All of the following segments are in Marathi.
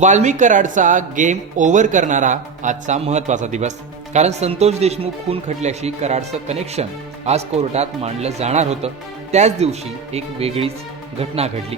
वाल्मिक कराडचा गेम ओव्हर करणारा आजचा महत्वाचा दिवस. कारण संतोष देशमुख खून खटल्याशी कराडचं कनेक्शन आज कोर्टात मांडलं जाणार होतं. त्याच दिवशी एक वेगळीच घटना घडली.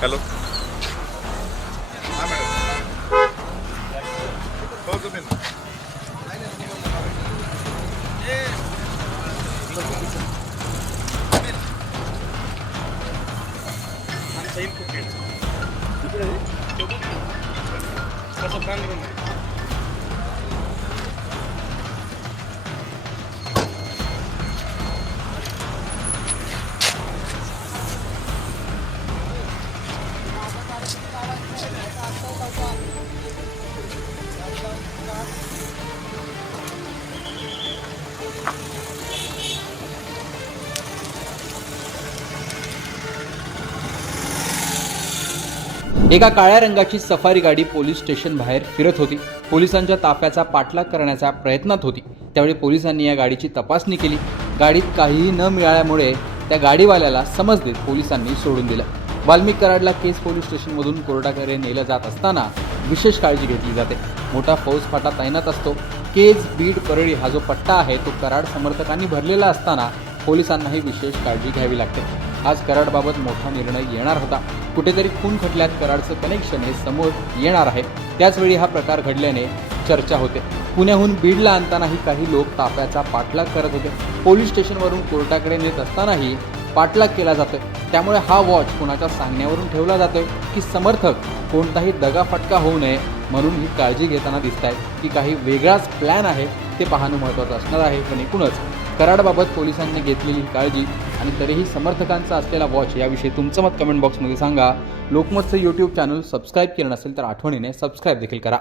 हॅलो. हां मॅडम. हो तुम्ही एका काळ्या रंगाची सफारी गाडी पोलीस स्टेशन बाहेर फिरत होती. पोलिसांच्या ताफ्याचा पाठलाग करण्याच्या प्रयत्नात होती. त्यावेळी पोलिसांनी या गाडीची तपासणी केली. गाडीत काहीही न मिळाल्यामुळे त्या गाडीवाल्याला समज देत पोलिसांनी सोडून दिलं. वाल्मिक कराडला केस पोलीस स्टेशनमधून कोर्टाकडे नेलं जात असताना विशेष काळजी घेतली जाते. मोठा फौजफाटा तैनात असतो. केज, बीड, परळी हा जो पट्टा आहे तो कराड समर्थकांनी भरलेला असताना पोलिसांनाही विशेष काळजी घ्यावी लागते. आज कराडबाबत मोठा निर्णय येणार होता. कुठेतरी खून खटल्यात कराडचं कनेक्शन हे समोर येणार आहे. त्याचवेळी हा प्रकार घडल्याने चर्चा होते. पुण्याहून बीडला आणतानाही काही लोक ताफ्याचा पाठलाग करत होते. पोलीस स्टेशनवरून कोर्टाकडे नेत असतानाही पाठलाग केला जातोय. त्यामुळे हा वॉच कोणाच्या सांगण्यावरून ठेवला जातोय की समर्थक कोणताही दगाफटका होऊ नये म्हणून ही काळजी घेताना दिसत आहेत की काही वेगळाच प्लॅन आहे ते पाहणं महत्त्वाचं असणार आहे. पण एकूणच कराडबाबत पोलिसांनी घेतलेली काळजी आणि तरीही समर्थकांचा असलेला वॉच याविषयी तुमचं मत कमेंट बॉक्समध्ये सांगा. लोकमतचं यूट्यूब चॅनल सबस्क्राईब केलं नसेल तर आठवणीने सबस्क्राईब देखील करा.